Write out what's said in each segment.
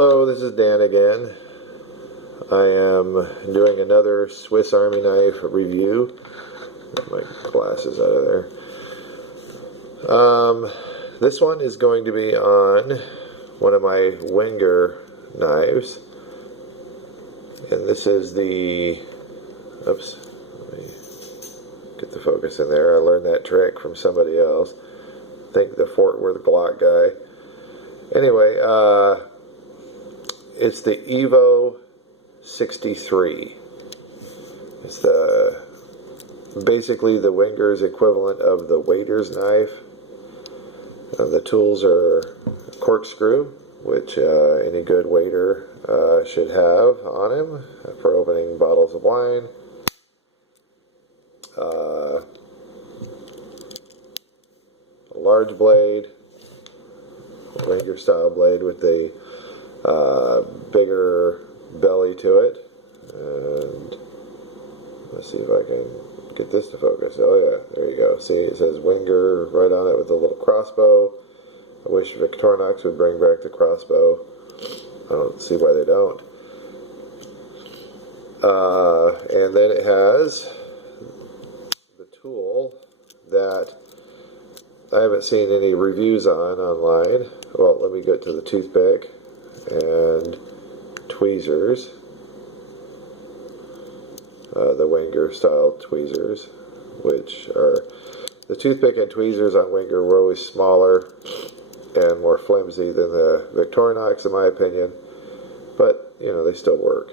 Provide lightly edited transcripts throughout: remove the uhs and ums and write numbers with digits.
Hello, this is Dan again. I am doing another Swiss Army knife review. Get my glasses out of there. This one is going to be on one of my Wenger knives. And this is the... Oops. Let me get the focus in there. I learned that trick from somebody else. I think the Fort Worth Glock guy. Anyway, it's the Evo 63. It's basically the Wenger's equivalent of the waiter's knife. The tools are corkscrew, which any good waiter should have on him for opening bottles of wine. A large blade, Wenger style blade with a bigger belly to it, and let's see if I can get this to focus. Oh yeah, there you go. See, it says Wenger right on it with a little crossbow. I wish Victorinox would bring back the crossbow. I don't see why they don't. And then it has the tool that I haven't seen any reviews online. Well, let me get to the toothpick and tweezers, the Wenger style tweezers, which are the toothpick and tweezers on Wenger were always smaller and more flimsy than the Victorinox, in my opinion, but you know, they still work.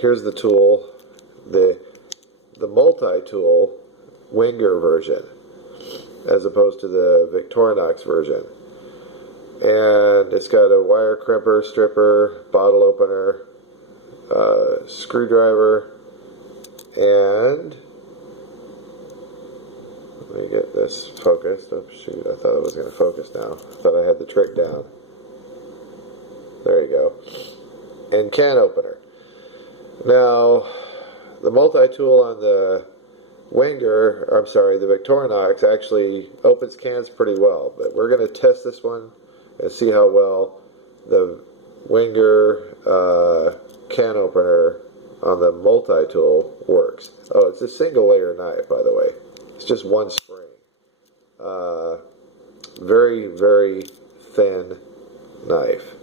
Here's the tool, the multi-tool Wenger version, as opposed to the Victorinox version. And it's got a wire crimper, stripper, bottle opener, screwdriver, and let me get this focused. Oh shoot, I thought it was going to focus now. I thought I had the trick down. There you go. And can opener. Now, the multi-tool on the the Victorinox actually opens cans pretty well, but we're going to test this one and see how well the Wenger can opener on the multi-tool works. Oh, it's a single layer knife, by the way. It's just one spring. Very, very thin knife.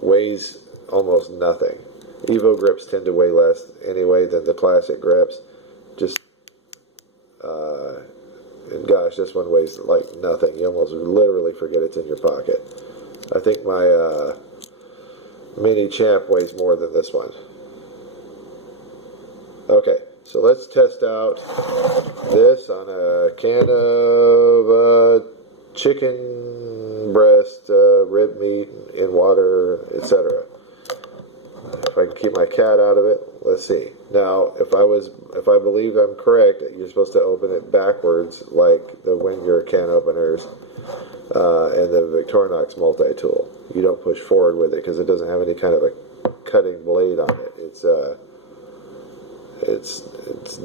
Weighs almost nothing. Evo grips tend to weigh less anyway than the classic grips. Just, and gosh, this one weighs like nothing. You almost literally forget it's in your pocket. I think my Mini Champ weighs more than this one. Okay, so let's test out this on a can of chicken breast, rib meat in water, etc. If I can keep my cat out of it, let's see. Now, if I believe I'm correct, you're supposed to open it backwards like the Wenger can openers and the Victorinox multi-tool. You don't push forward with it because it doesn't have any kind of a cutting blade on it. It's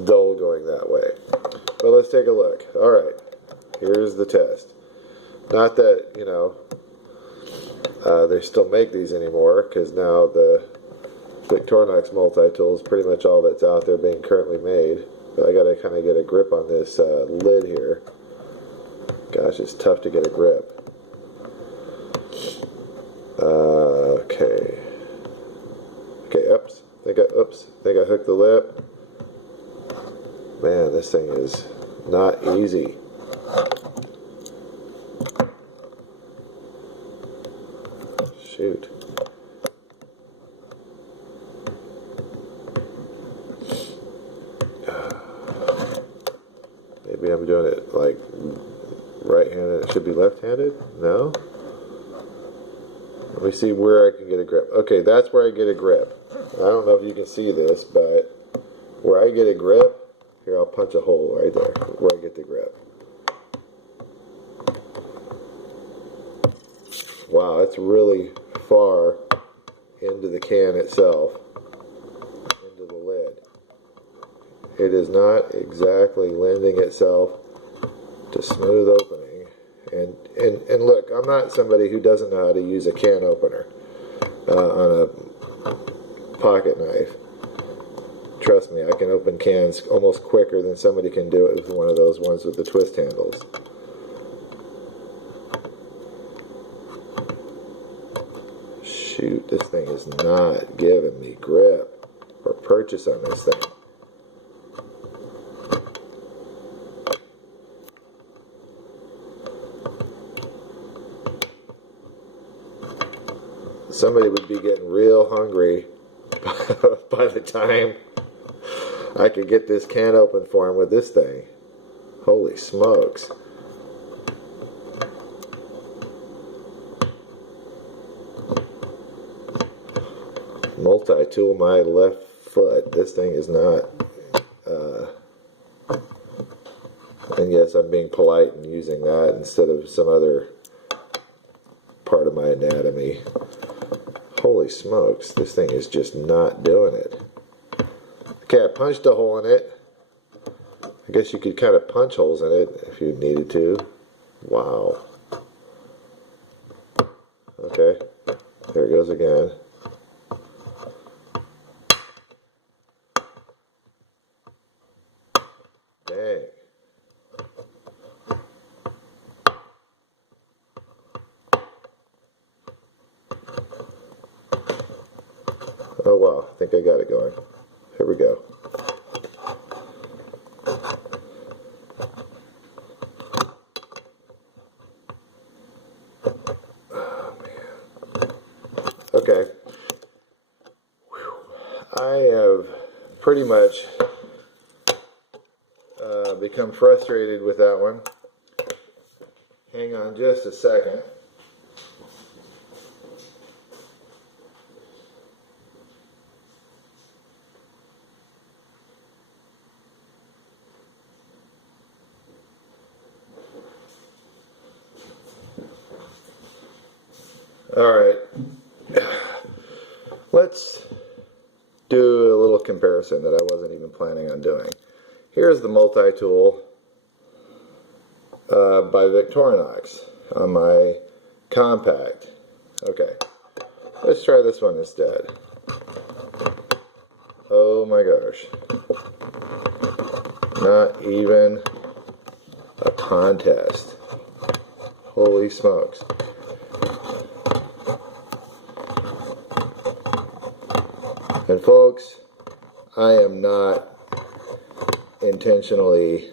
dull going that way. But let's take a look. All right, here's the test. Not that, you know, they still make these anymore, because now the Victorinox multi-tool is pretty much all that's out there being currently made. But I gotta kind of get a grip on this lid here. Gosh, it's tough to get a grip. Okay. Okay, oops. I think I hooked the lip. Man, this thing is not easy. Shoot. Maybe I'm doing it like right-handed. It should be left-handed? No? Let me see where I can get a grip. Okay, that's where I get a grip. I don't know if you can see this, but where I get a grip, here, I'll punch a hole right there where I get the grip. Wow, that's really far into the can itself, into the lid. It is not exactly lending itself to smooth opening, And look, I'm not somebody who doesn't know how to use a can opener on a pocket knife. Trust me, I can open cans almost quicker than somebody can do it with one of those ones with the twist handles. Shoot, this thing is not giving me grip or purchase on this thing. Somebody would be getting real hungry by the time I could get this can open for him with this thing. Holy smokes. Multi-tool my left foot. This thing is not, and yes, I'm being polite and using that instead of some other part of my anatomy. Holy smokes, this thing is just not doing it. Okay, I punched a hole in it. I guess you could kind of punch holes in it if you needed to. Wow. Okay, there it goes again. Dang. Oh wow, I think I got it going. Here we go. Oh man. Okay. Whew. I have pretty much become frustrated with that one. Hang on just a second. Alright, let's do a little comparison that I wasn't even planning on doing. Here's the multi-tool by Victorinox on my compact. Okay, let's try this one instead. Oh my gosh. Not even a contest. Holy smokes. And folks, I am not intentionally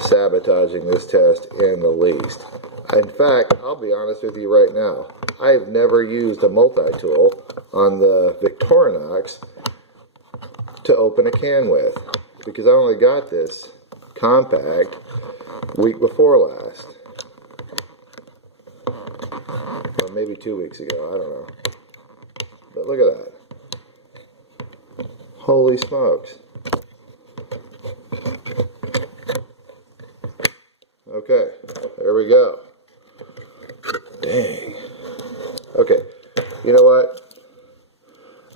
sabotaging this test in the least. In fact, I'll be honest with you right now. I've never used a multi-tool on the Victorinox to open a can with, because I only got this compact week before last. Or maybe 2 weeks ago, I don't know. But look at that. Holy smokes. Okay, there we go. Dang. Okay, you know what?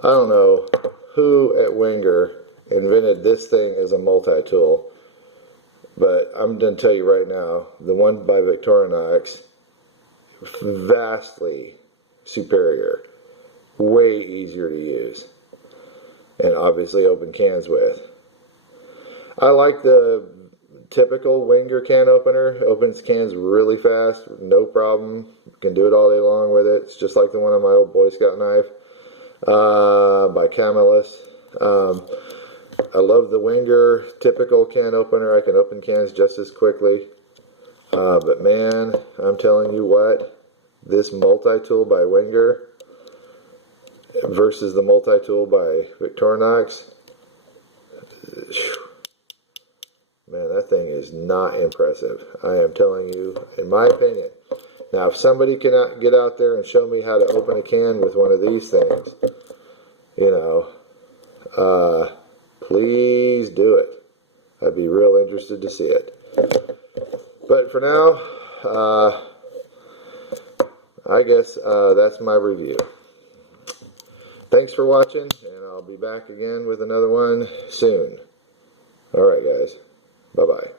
I don't know who at Wenger invented this thing as a multi-tool, but I'm going to tell you right now, the one by Victorinox, vastly superior. Way easier to use. And obviously open cans with. I like the typical Wenger can opener. Opens cans really fast, no problem. Can do it all day long with it. It's just like the one on my old Boy Scout knife by Camillus. I love the Wenger typical can opener. I can open cans just as quickly. But man, I'm telling you what, this multi-tool by Wenger versus the multi-tool by Victorinox, man, that thing is not impressive. I am telling you, in my opinion. Now, if somebody cannot get out there and show me how to open a can with one of these things, you know, please do it. I'd be real interested to see it. But for now, I guess that's my review. Thanks for watching, and I'll be back again with another one soon. Alright guys, bye-bye.